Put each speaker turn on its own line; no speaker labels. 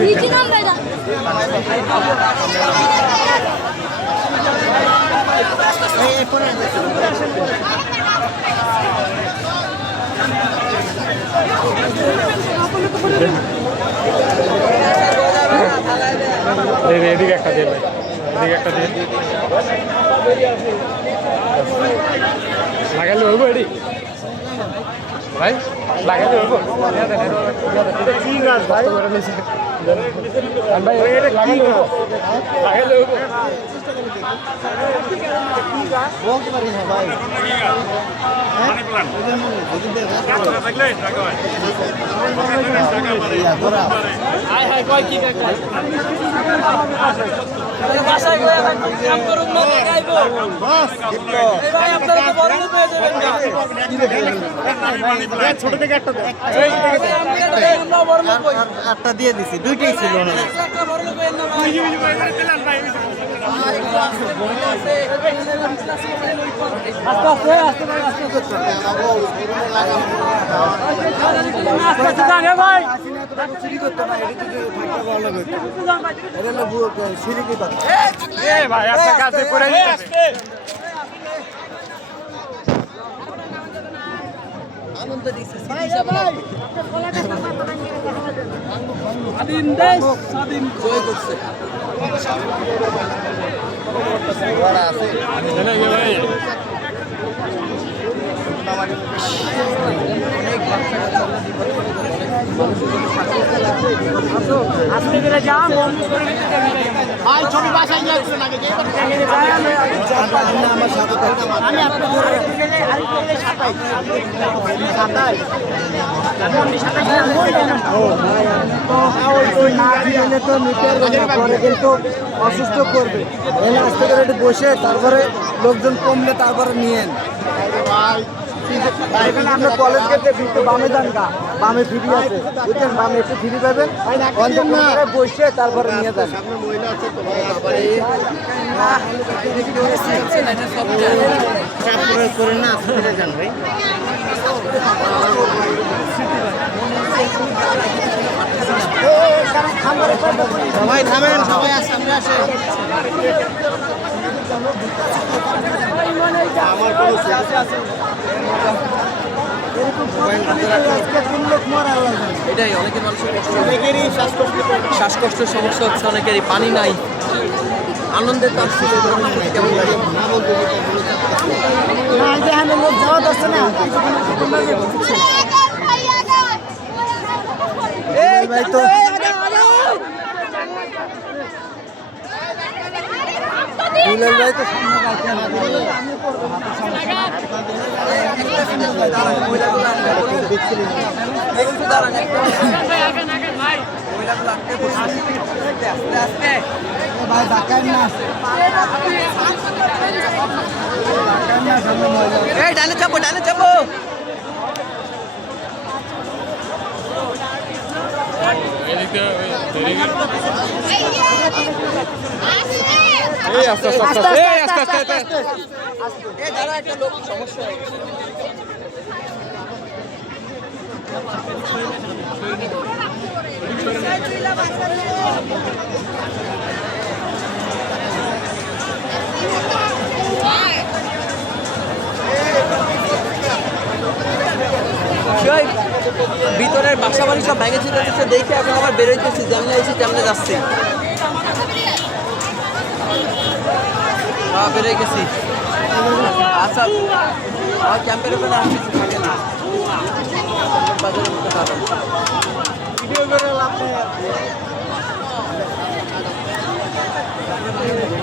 নিচে নামবে না
এই যে এদিকে একটা ভাই। এদিকে একটা দিয়ে লাগালে হইব এডি। ভাই, লাগালে হইব। কি গাছ? ভাই। ভাই
হয়ে
ছোট থেকে একটা
দিয়ে দিছি দুইটাই ছিল
ভাই আস্তে আস্তে আস্তে ভাই আস্তে আস্তে আস্তে আস্তে জানে ভাই
এ ভাই একটা কাছে করে দিতে
স্বাধীন দেশ স্বাধীন জয়। করছে। আস্তে করে যা বন্ধ করে ভাই ছবি বাসায় আসুন আগে
অসুস্থ করবে এনে আস্তে করে একটু বসে তারপরে লোকজন কমলে তারপরে নিয়েন আমরা কলেজ ভিতরে বামে বামে বসে তারপরে নিয়ে যান সবাই থামেন সবাই আমার
এটাই শ্বাসকষ্টের সমস্যা হচ্ছে অনেকেরই পানি নাই। আনন্দের তার ছিল কেমন লাগে
না বলতে না যেখানে লোক যাওয়া যাচ্ছে না ভাই তো দুলাল ভাই তো সামনে
এই, ডানে চাপো ডানে চাপো।
আস্তে আস্তে আস্তে আস্তে আস্তে
দাঁড়া একটা লোক, সমস্যা হয়ে ভিতরের বাসা বাড়ি সব ভেঙে ছিল দেখে এখন আবার বেরোইতেছি যেমনি এসে তেমনি যাচ্ছে। বেরোয় গেছি। আচ্ছা ক্যাম্পের ওখানে আর
Thank you.